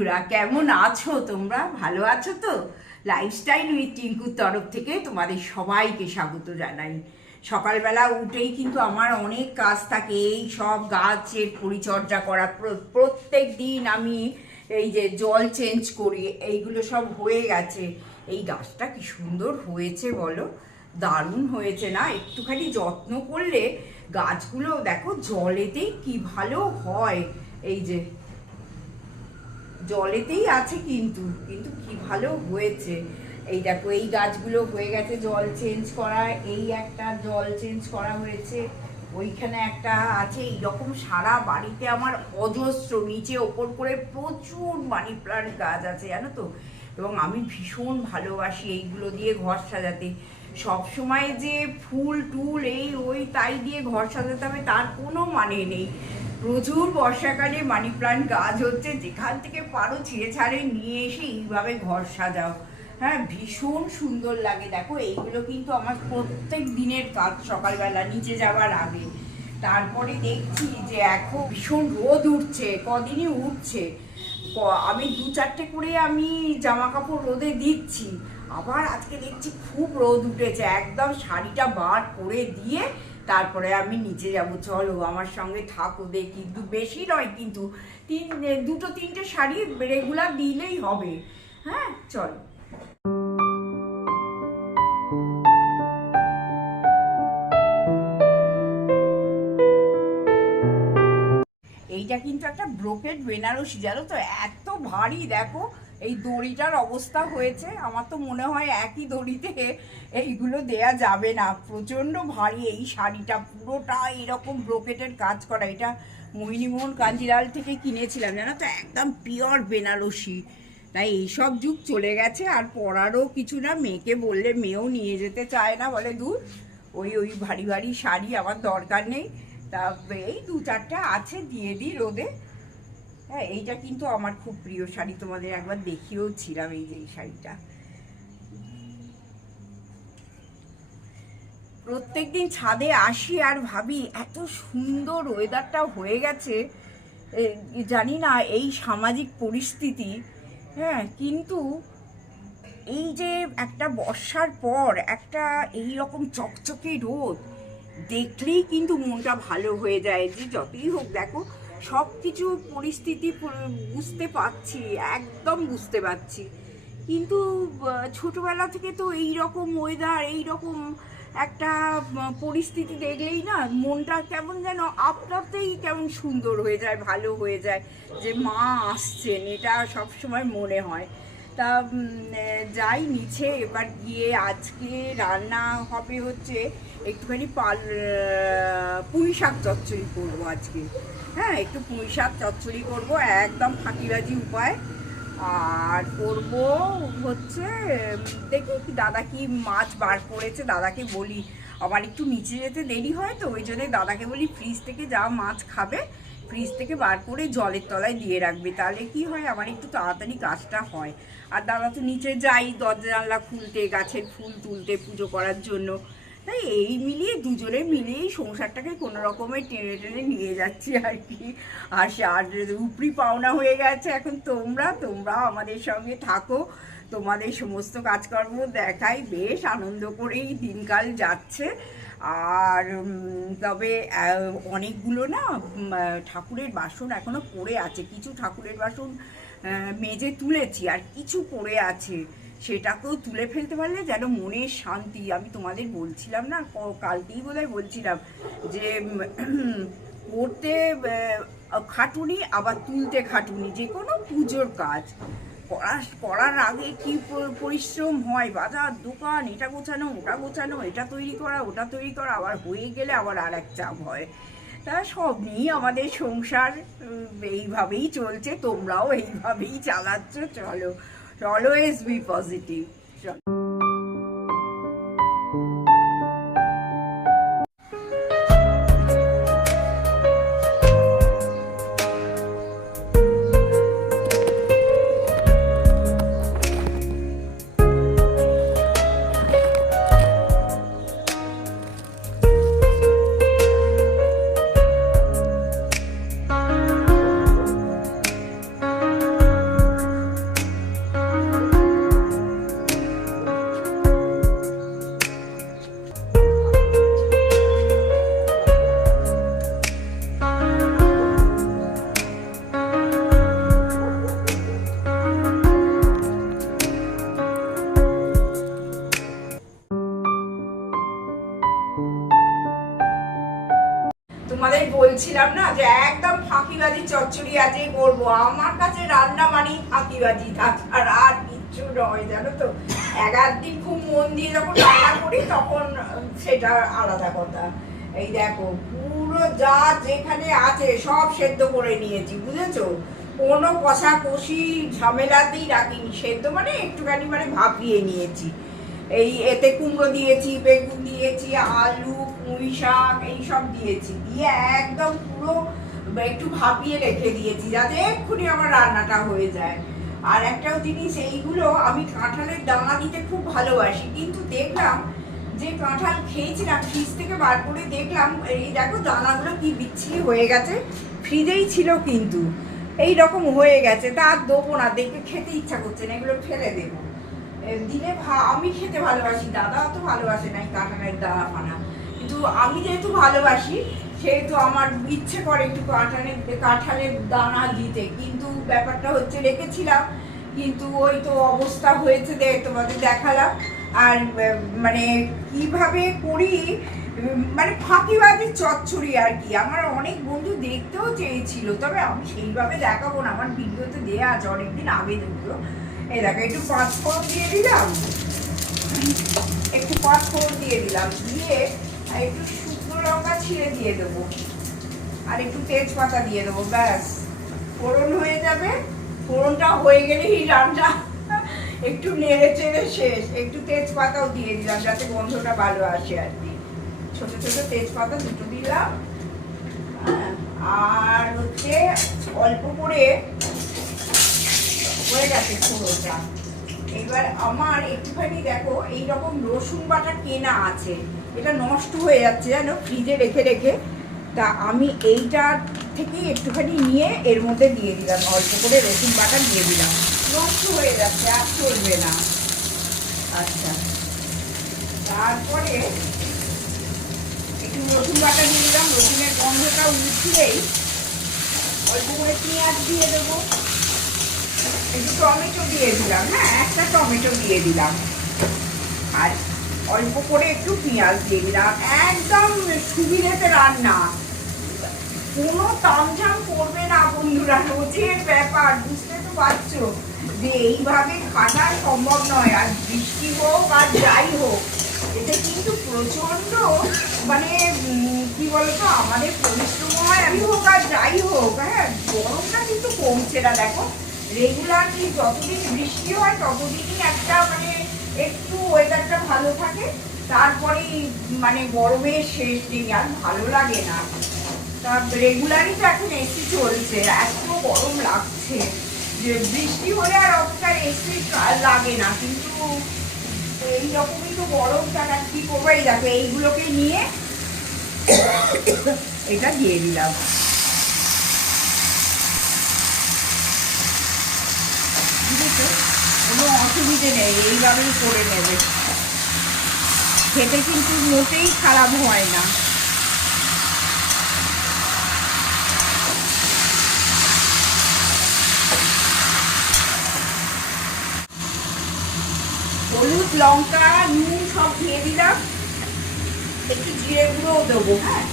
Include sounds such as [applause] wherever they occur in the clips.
বন্ধুরা, কেমন আছো তোমরা? ভালো আছো তো? লাইফস্টাইল উইথ টিঙ্কুর তরফ থেকে তোমাদের সবাইকে স্বাগত জানাই। সকালবেলা উঠেই কিন্তু আমার অনেক কাজ থাকে, এই সব গাছের পরিচর্যা করা, প্র- প্রত্যেক দিন আমি এই যে জল চেঞ্জ করি, এইগুলো সব হয়ে গেছে। এই গাছটা কি সুন্দর হয়েছে বলো? দারুণ হয়েছে না? একটুখানি যত্ন করলে গাছগুলো দেখো জলেতেই কি ভালো হয়। এই যে জলেতেই আছে কিন্তু কিন্তু কি ভালো হয়েছে। এই দেখো, এই গাছগুলো হয়ে গেছে জল চেঞ্জ করা, এই একটা জল চেঞ্জ করা হয়েছে, ওইখানে একটা আছে এইরকম সারা বাড়িতে আমার অজস্র, নিচে ওপর করে প্রচুর মানি প্লান্ট গাছ আছে, জানো তো? এবং আমি ভীষণ ভালোবাসি এইগুলো দিয়ে ঘর সাজাতে। সব সময় যে ফুল, টুল, এই, ওই, তাই দিয়ে ঘর সাজাতে হবে, তার কোনো মানে নেই। প্রচুর বর্ষাকালে মানি প্লান্ট গাছ হচ্ছে, যেখান থেকে পারো ছিঁড়ে ছাড়ে নিয়ে এসে এইভাবে ঘর সাজাও। হ্যাঁ ভীষণ সুন্দর লাগে। দেখো, এইগুলো কিন্তু আমার প্রত্যেক দিনের কাজ সকালবেলা, নিচে যাওয়ার আগে। তারপরে দেখছি যে এখন ভীষণ রোদ উঠছে, কদিনই উঠছে। আমি দু চারটে করে আমি জামা কাপড় রোদে দিচ্ছি। আবার আজকে দেখছি খুব রোদ উঠেছে, একদম শাড়িটা বার করে দিয়ে তারপরে আমি নিচে যাব, চলো আমার সঙ্গে থাকো দেখি। বেশি নয় কিন্তু তিন দুটো তিনটে শাড়ি রেগুলার দিলেই হবে। হ্যাঁ চলো। এইটা কিন্তু একটা ব্রোকেড বেনারসি, জানো তো? এত ভারী, দেখো। এই দড়িটার অবস্থা হয়েছে। আমার তো মনে হয় একই দড়িতে এইগুলো দেয়া যাবে না। প্রচণ্ড ভারী এই শাড়িটা, পুরোটা এরকম ব্রোকেটের কাজ করা। এটা মোহিনীমোহন কাঞ্জিলাল থেকে কিনেছিলাম, জানো তো? একদম পিওর বেনারসি। তাই এইসব যুগ চলে গেছে, আর পরারও কিছু না। মেয়েকে বললে মেয়েও নিয়ে যেতে চায় না, বলে দূর। ওই ওই ভারী ভারী শাড়ি আমার দরকার নেই। তা এই দু চারটা আছে, দিয়ে দিই রোদে। হ্যাঁ এইটা কিন্তু আমার খুব প্রিয় শাড়ি, তোমাদের একবার দেখিয়েও ছিলাম এই যে এই শাড়িটা। প্রত্যেকদিন ছাদে আসি আর ভাবি, এত সুন্দর ওয়েদারটা হয়ে গেছে। জানি না এই সামাজিক পরিস্থিতি হ্যাঁ কিন্তু এই যে একটা বর্ষার পর, একটা এই রকম চকচকে রোদ, দেখলেই কিন্তু মনটা ভালো হয়ে যায়। যে যতই হোক, দেখো সব কিছু পরিস্থিতি বুঝতে পারছি, একদম বুঝতে পারছি। কিন্তু ছোটবেলা থেকে তো এই রকম ওয়েদার এই রকম একটা পরিস্থিতি দেখলেই না মনটা কেমন যেন আপনাতেই কেমন সুন্দর হয়ে যায়, ভালো হয়ে যায়, যে মা আসছেন, এটা সবসময় মনে হয়। তা যাই নিচে, এবার গিয়ে আজকে রান্না হবে হচ্ছে একটুখানি পাল পুঁই শাক চচ্চড়ি করব আজকে। হ্যাঁ একটু পুঁই শাক চচ্চড়ি করব, একদম ফাঁকিবাজি উপায়। আর করব হচ্ছে, দেখি দাদা কি মাছ বার করেছে, দাদাকে বলি। আবার একটু নিচে যেতে দেরি হয় তো, ওই জন্য দাদাকে বলি ফ্রিজ থেকে যা মাছ খাবে ফ্রিজ থেকে বার করে জলের তলায় দিয়ে রাখবে। তাহলে কি হয় আমার একটু তাড়াতাড়ি কাজটা হয়। আর দাদা তো নিচে যাই, দরজা জানলা খুলতে, গাছের ফুল তুলতে পুজো করার জন্য। তাই এই মিলিয়ে দুজনে মিলিয়েই সংসারটাকে কোনো রকমের টেনে টেনে নিয়ে যাচ্ছি আর কি। আর আর উপরি পাওনা হয়ে গেছে। এখন তোমরা তোমরাও আমাদের সঙ্গে থাকো। তোমাদের সমস্ত কাজকর্ম দেখাই। বেশ আনন্দ করেই দিনকাল যাচ্ছে। আর তবে অনেকগুলো না ঠাকুরের বাসন এখনও পড়ে আছে। কিছু ঠাকুরের বাসন মেজে তুলেছি। আর কিছু পড়ে আছে। সেটাকেও তুলে ফেলতে পারলে যেন মনের শান্তি, আমি তোমাদের বলছিলাম না কালকেই বোধহয় বলছিলাম যে করতে খাটুনি, আবার তুলতে খাটুনি, যে কোনো পুজোর কাজ। করা করার আগে কি পরিশ্রম হয়? বাজার, দোকান, এটা গোছানো, ওটা গোছানো, এটা তৈরি করা, ওটা তৈরি করা, আবার হয়ে গেলে আবার আর এক চাপ হয়। তা সব নিয়েই আমাদের সংসার এইভাবেই চলছে, তোমরাও এইভাবেই চালাচ্ছ, চলো। always be positive. বলছিলাম না যে একদম ফাঁকিবাজি চচ্চড়ি আজকে করব। আমার কাছে রান্না মানেই ফাঁকিবাজি আর আর কিচ্ছু নয়, জানো তো। আধ দিন খুব মন দিয়ে যখন রান্না করি, তখন সেটা আলাদা কথা। এই দেখো, পুরো যা যেখানে আছে সব সেদ্ধ করে নিয়েছি, বুঝেছ? কোনো কষা কষি ঝামেলাতেই রাখিনি, সেদ্ধ মানে একটুখানি মানে ভাপিয়ে নিয়েছি। এই এতে কুমড়ো দিয়েছি, বেগুন দিয়েছি, আলু, পুঁই শাক এইসব দিয়েছি। দিয়ে একদম পুরো একটু ভাপিয়ে রেখে দিয়েছি, যাতে এক্ষুনি আমার রান্নাটা হয়ে যায়। আর একটাও জিনিস, এইগুলো আমি কাঁঠালের দানা দিতে খুব ভালোবাসি, কিন্তু দেখলাম যে কাঁঠাল খেয়েছিলাম, ফ্রিজ থেকে বার করে দেখলাম, এই দেখো দানাগুলো কি বিচ্ছিরি হয়ে গেছে, ফ্রিজেই ছিল কিন্তু। এই রকম হয়ে গেছে, তা আর দেবো না, দেখে খেতে ইচ্ছা করছে না, এগুলো ফেলে দেবো। দিলে আমি খেতে ভালোবাসি, দাদা অত ভালোবাসে না, এই কাঁঠালের দানা ফানা। কিন্তু আমি যেহেতু ভালোবাসি, সেহেতু আমার ইচ্ছে করে একটু কাঁঠালের কাঁঠালের দানা দিতে। কিন্তু ব্যাপারটা হচ্ছে রেখেছিলাম, কিন্তু ওই তো অবস্থা হয়েছে দে তোমাদের দেখালাম। আর মানে কীভাবে করি মানে ফাঁকিবাজি, চচ্চড়ি আর কি। আমার অনেক বন্ধু দেখতেও চেয়েছিল, তবে আমি সেইভাবে দেখাবো না। আমার ভিডিওতে দেওয়া আছে, অনেকদিন আগে দেখল। এই দেখো, একটু পাঁচ ফোড়ন দিয়ে দিলাম। একটু পাঁচ দিয়ে দিলাম। দিয়ে আর একটু শুকনো লঙ্কা ছিঁড়ে দিয়ে দেবো। আর একটু তেজপাতা দিয়ে দেবো, ব্যাস। ফোড়ন হয়ে যাবে। ফোড়নটা হয়ে গেলেই রান্না একটু নেড়ে চেড়ে শেষ। একটু তেজপাতাও দিয়ে দিলাম, যাতে গন্ধটা ভালো আসে আর কি। ছোট ছোট তেজপাতা দুটো দিলাম। আর হচ্ছে অল্প করে হয়ে গেছে ফোড়নটা এবার আমার একটুখানি দেখো এই রকম রসুন বাটা কেনা আছে। এটা নষ্ট হয়ে যাচ্ছে, জানো? ফ্রিজে রেখে রেখে। তা আমি এইটা থেকে একটুখানি নিয়ে এর মধ্যে দিয়ে দিলাম। অল্প করে রসুন বাটা দিয়ে দিলাম। নষ্ট হয়ে যাচ্ছে, আর চলবে না। আচ্ছা। তারপরে একটু রসুন বাটা দিয়ে দিলাম। রসুনের গন্ধটা উঠলেই অল্প করে পেঁয়াজ দিয়ে দেবো। একটু টমেটো দিয়ে দিলাম হ্যাঁ একটা টমেটো দিয়ে দিলাম। আর অল্প করে একটু পেঁয়াজ দিয়ে দিলাম। একদম সুবিধেতে রান্না। কোনো তামঝাম করবে না বন্ধুরা, রোজের ব্যাপার, বুঝতে তো পারছ? যে এইভাবে খাটা সম্ভব নয়, আর বৃষ্টি হোক আর যাই হোক, এতে কিন্তু প্রচণ্ড মানে কি বলতো, আমাদের পরিশ্রম হয়, আমি হোক আর যাই হোক হ্যাঁ গরমটা কিন্তু কমছে না, দেখো। রেগুলারলি যতদিন বৃষ্টি হয়, ততদিনই একটা মানে একটু ওয়েদারটা ভালো থাকে। তারপরেই মানে গরমের শেষ দিন, আর ভালো লাগে না। তা রেগুলারই তো এখন এসি চলছে এত গরম লাগছে যে বৃষ্টি হলে আর অতটা এসি লাগে না। কিন্তু এই রকমই তো গরমটা না কি করব? এই দেখো, এইগুলোকে নিয়ে [coughs] এটা দিয়ে দিলাম বুঝেছ কোনো অসুবিধে নেই এইভাবেই করে নেবে। খেতে কিন্তু মোটেই খারাপ হয় না। হলুদ, লঙ্কা, নুন সব দিয়ে দিলাম। একটু জিরে গুঁড়োও দেবো হ্যাঁ?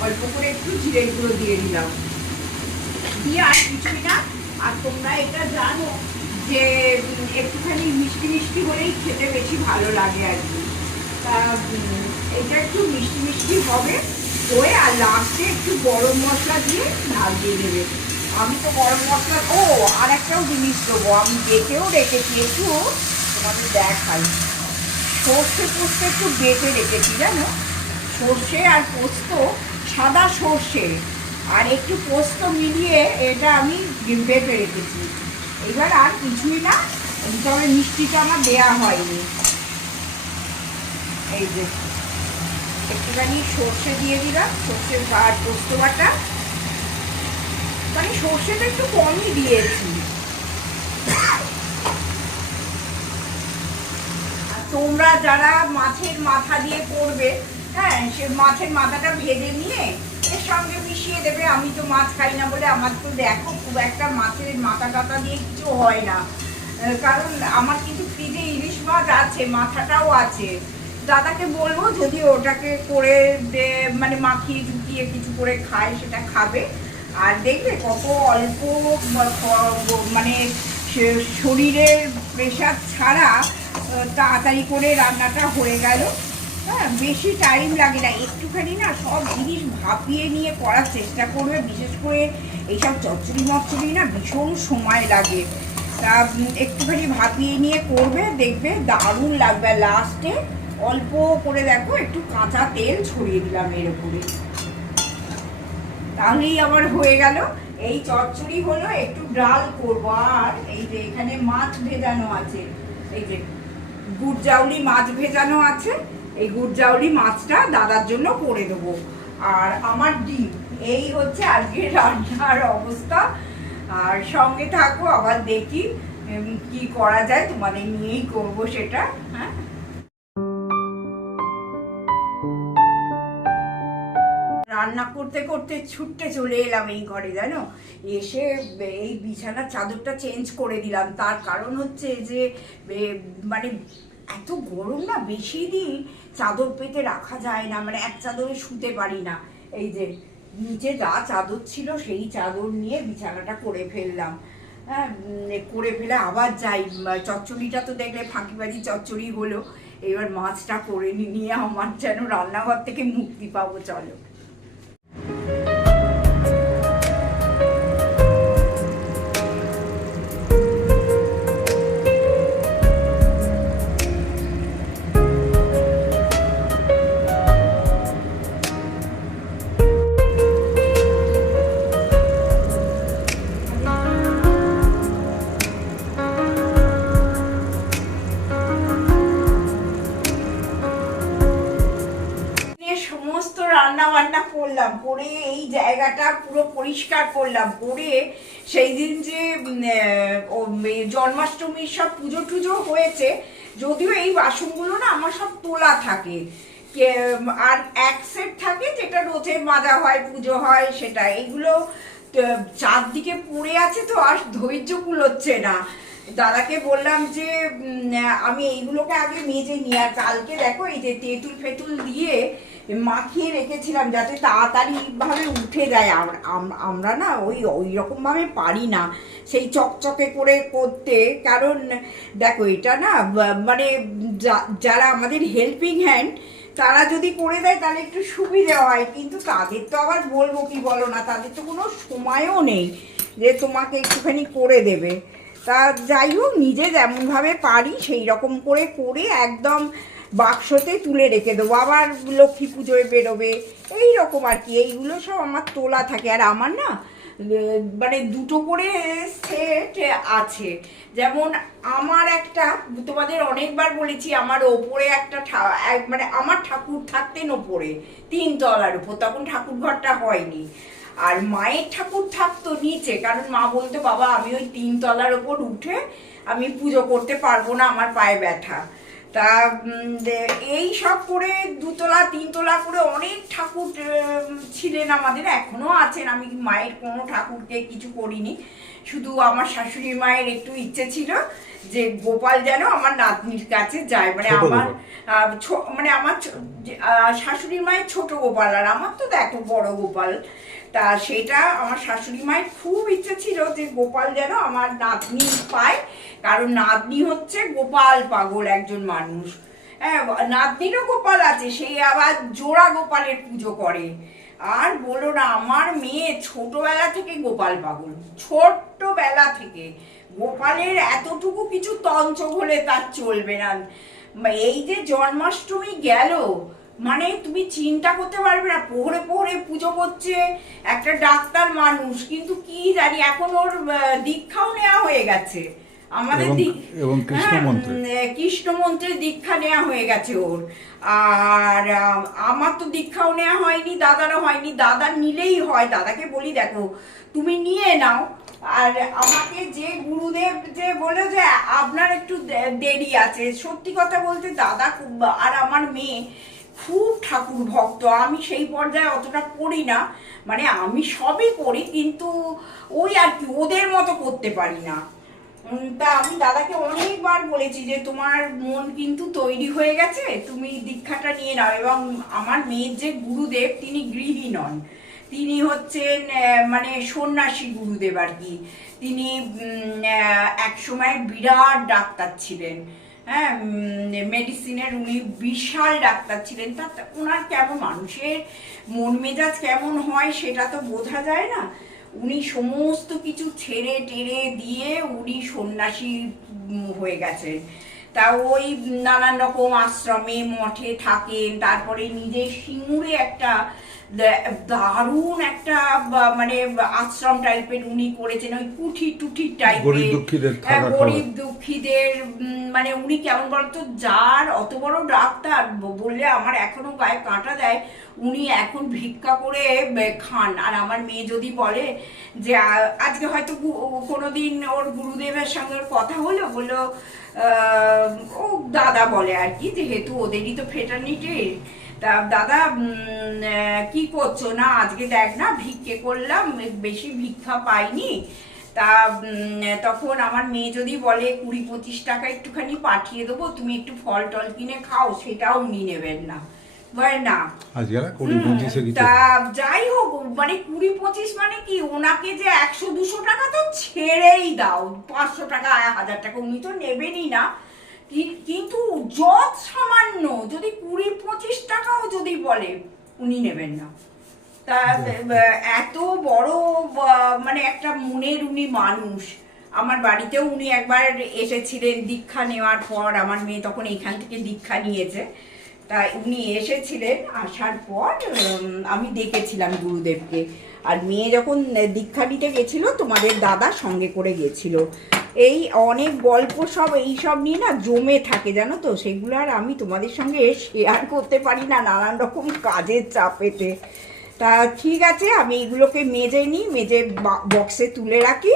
অল্প করে একটু জিরে গুঁড়ো দিয়ে দিলাম। দিয়ে আর কিছুই না। আর তোমরা এটা জানো যে একটুখানি মিষ্টি মিষ্টি হলেই খেতে বেশি ভালো লাগে আর কি। তা এটা একটু মিষ্টি মিষ্টি হবে। হয়ে আর লাস্টে একটু গরম মশলা দিয়ে নাল দিয়ে দেবে আমি তো গরম মশলা, ও, আর একটাও জিনিস দেবো। আমি বেটেও রেখেছি, একটু তোমাদের দেখাই। সর্ষে পোস্ত একটু বেটে রেখেছি, জানো? সর্ষে আর পোস্ত, সাদা সর্ষে। আর একটু পোস্ত মিলিয়ে এটা আমি বেটে রেখেছি। এবার আর কিছুই না, তবে মিষ্টিটা আমার দেয়া হয়নি। এই যে, একটুখানি সর্ষে দিয়ে দিলাম, সর্ষে আর পোস্ত বাটা। মানে সর্ষেটা একটু কমই দিয়েছি। তোমরা যারা মাছের মাথা দিয়ে করবে হ্যাঁ সে মাছের মাথাটা ভেজে নিয়ে সঙ্গে মিশিয়ে দেবে, আমি তো মাছ খাই না বলে আমার তো দেখো খুব একটা মাছের মাথা টাথা দিয়ে কিছু হয় না। কারণ আমার কিন্তু ফ্রিজে ইলিশ মাছ আছে, মাথাটাও আছে। দাদাকে বলব যদি ওটাকে করে দে- মানে মাখিয়ে দিয়ে কিছু করে খায়, সেটা খাবে। আর দেখবে কত অল্প মানে শরীরের প্রেশার ছাড়া তাড়াতাড়ি করে রান্নাটা হয়ে গেল। হ্যাঁ বেশি টাইম লাগে না। একটুখানি না সব জিনিস ভাপিয়ে নিয়ে করার চেষ্টা করবে। বিশেষ করে এইসব চচ্চড়ি মচ্চড়ি না ভীষণ সময় লাগে। তা একটুখানি ভাপিয়ে নিয়ে করবে, দেখবে দারুণ লাগবে। লাস্টে অল্প করে দেখো, একটু কাঁচা তেল ছড়িয়ে দিলাম এর উপরে। তাহলেই আমার হয়ে গেল। এই চচ্চড়ি হলো একটু ডাল করব। আর এই যে এখানে মাছ ভেজানো আছে, এই যে গুড়জাউলি মাছ ভেজানো আছে। এই গুড়জাউলি মাছটা দাদার জন্য করে দেবো। আর আমার ডিম, এই হচ্ছে আজকে রান্নার অবস্থা। আর সঙ্গে থাকো, আবার দেখি কি করা যায়, তোমাদের নিয়েই করব সেটা হ্যাঁ? রান্না করতে করতে ছুটতে চলে এলাম এই ঘরে, জানো? এসে এই বিছানার চাদরটা চেঞ্জ করে দিলাম। তার কারণ হচ্ছে যে মানে এত গরম না? বেশি দিন চাদর পেতে রাখা যায় না। মানে এক চাদরে শুতে পারি না। এই যে নিচে যা চাদর ছিল সেই চাদর নিয়ে বিছানাটা করে ফেললাম। হ্যাঁ করে ফেলে আবার যাই। চচ্চড়িটা তো দেখলে ফাঁকি ফাঁকিবাজি চচ্চড়ি হলো। এবার মাছটা করে নিয়ে আমার যেন রান্নাঘর থেকে মুক্তি পাবো, চলো। জন্মাষ্টমীর সব পুজো টুজো হয়েছে, যদিও এই বাসনগুলো না আমার সব তোলা থাকে। আর এক সেট থাকে যেটা রোজে মাজা হয়, পুজো হয়, সেটা। এগুলো চারদিকে পড়ে আছে তো, আর ধৈর্য কুলোচ্ছে না। দাদাকে বললাম যে আমি এইগুলোকে আগে মেজে নিয়ে আর কালকে দেখো এই যে তেঁতুল ফেতুল দিয়ে মাখিয়ে রেখেছিলাম যাতে তাড়াতাড়ি ভাবে উঠে যায়। আম- আম- আমরা না ওই ওই রকমভাবে পারি না সেই চকচকে করে করতে। কারণ দেখো এটা না মানে যারা আমাদের হেল্পিং হ্যান্ড তারা যদি করে দেয় তাহলে একটু সুবিধে হয়। কিন্তু তাদের তো আবার বলব কি বলো না, তাদের তো কোনো সময়ও নেই যে তোমাকে একটুখানি করে দেবে। তা যাই হোক, নিজে যেমনভাবে পারি সেই রকম করে করে একদম বাক্সতে তুলে রেখে দেবো, আবার লক্ষ্মী পুজোয় বেরোবে। এই রকম আর কি, এইগুলো সব আমার তোলা থাকে। আর আমার না মানে দুটো করে সেট আছে। যেমন আমার একটা, তোমাদের অনেকবার বলেছি, আমার ওপরে একটা মানে আমার ঠাকুর থাকতেন ওপরে তিনতলার উপর, তখন ঠাকুর ঘরটা হয়নি। আর মায়ের ঠাকুর থাকতো নিচে, কারণ মা বলতো, বাবা, আমি ওই তিনতলার ওপর উঠে আমি পুজো করতে পারব না, আমার পায়ে ব্যথা। তা এই সব করে দুতলা তিনতলা করে অনেক ঠাকুর ছিলেন আমাদের এখনও আছেন। আমি মায়ের কোনো ঠাকুরকে কিছু করিনি। শুধু আমার শাশুড়ি মায়ের একটু ইচ্ছে ছিল যে গোপাল যেন আমার নাতনির কাছে যায়। মানে আমার মানে আমার শাশুড়ি মায়ের ছোট গোপাল আর আমার তো দেখো বড় গোপাল। তা সেটা আমার শাশুড়ি মায়ের খুব ইচ্ছে ছিল যে গোপাল যেন আমার নাতনি পায়। কারণ নাতনি হচ্ছে গোপাল পাগল একজন মানুষ। হ্যাঁ নাতনিরও গোপাল আছে সেই আবার জোড়া গোপালের পুজো করে। আর বলো না, আমার মেয়ে ছোটবেলা থেকে গোপাল পাগল, ছোট্টবেলা থেকে। গোপালের এতটুকু কিছু তন্ত্র হলে তার চলবে না। এই যে জন্মাষ্টমী গেল মানে তুমি চিন্তা করতে পারবে না, পোহরে পোহরে পুজো করছে একটা ডাক্তার মানুষ, কিন্তু কি জানি এখন ওর দীক্ষাও নেওয়া হয়ে গেছে। আমাদের এবং- কৃষ্ণ হ্যাঁ, মন্ত্রে। কৃষ্ণ মন্ত্রের দীক্ষা নেওয়া হয়ে গেছে ওর। আর আমার তো দীক্ষাও নেওয়া হয়নি দাদারও হয়নি দাদা নিলেই হয়। দাদাকে বলি দেখো তুমি নিয়ে নাও। আর আমাকে যে গুরুদেব যে বলে যে আপনার একটু দেরি আছে। সত্যি কথা বলতে দাদা খুব- আর আমার মেয়ে খুব ঠাকুর ভক্ত। আমি সেই পর্যায়ে অতটা করি না। মানে আমি সবই করি কিন্তু ওই আর কি ওদের মতো করতে পারি না। তা আমি দাদাকে অনেকবার বলেছি যে তোমার মন কিন্তু তৈরি হয়ে গেছে, তুমি দীক্ষাটা নিয়ে নাও। এবং আমার মেয়ের যে গুরুদেব, তিনি গৃহী নন। তিনি হচ্ছেন মানে সন্ন্যাসী গুরুদেব আর কি। তিনি এক সময় বিরাট ডাক্তার ছিলেন। হ্যাঁ মেডিসিনের উনি বিশাল ডাক্তার ছিলেন। তা, ওনার কেমন মানুষের মন মেজাজ কেমন হয় সেটা তো বোঝা যায় না। উনি সমস্ত কিছু ছেড়ে টেড়ে দিয়ে উনি সন্ন্যাসী হয়ে গেছেন। তা ওই নানান রকম আশ্রমে মঠে থাকেন, তারপরে নিজের সিঙ্গুরে একটা দারুণ একটা মানে আশ্রম টাইপের উনি করেছেন ওই কুঠি টুঠি টাইপের গরিব দুঃখীদের হ্যাঁ, মানে উনি কেমন বলতো যার অত বড় ডাক্তার বললে আমার এখনও গায়ে কাঁটা দেয় উনি এখন ভিক্ষা করে খান। আর আমার মেয়ে যদি বলে যে আজকে হয়তো কোনোদিন ওর গুরুদেবের সঙ্গে ওর কথা হলো বলল আহ, ও দাদা বলে আর কি যেহেতু ওদেরই তো ফেটার্নিটি তা দাদা কি করছ? না আজকে দেখ না ভিক্ষে করলাম বেশি ভিক্ষা পাইনি। তা তখন আমার মেয়ে যদি বলে কুড়ি পঁচিশ টাকা একটুখানি পাঠিয়ে দেবো তুমি একটু ফল টল কিনে খাও সেটাও উনি নেবেন না। না। তা যাই হোক মানে কুড়ি পঁচিশ মানে কি ওনাকে যে একশো দুশো টাকা তো ছেড়েই দাও পাঁচশো টাকা হাজার টাকা উনি তো নেবেনই না। কিন্তু যত সামান্য যদি কুড়ি পঁচিশ টাকাও যদি বলে উনি নেবেন না। তা এত বড় মানে একটা মনের উনি মানুষ। আমার বাড়িতেও উনি একবার এসেছিলেন দীক্ষা নেওয়ার পর আমার মেয়ে তখন এখান থেকে দীক্ষা নিয়েছে। তা উনি এসেছিলেন আসার পর আমি দেখেছিলাম গুরুদেবকে। আর মেয়ে যখন দীক্ষা নিতে গেছিল, তোমাদের দাদা সঙ্গে করে গেছিল। এই অনেক গল্প সব, এই সব নিয়ে না জমে থাকে, জানো তো? সেগুলো আর আমি তোমাদের সঙ্গে শেয়ার করতে পারি না নানান রকম কাজের চাপেতে। তা ঠিক আছে, আমি এগুলোকে মেজে নিই, মেজে বক্সে তুলে রাখি।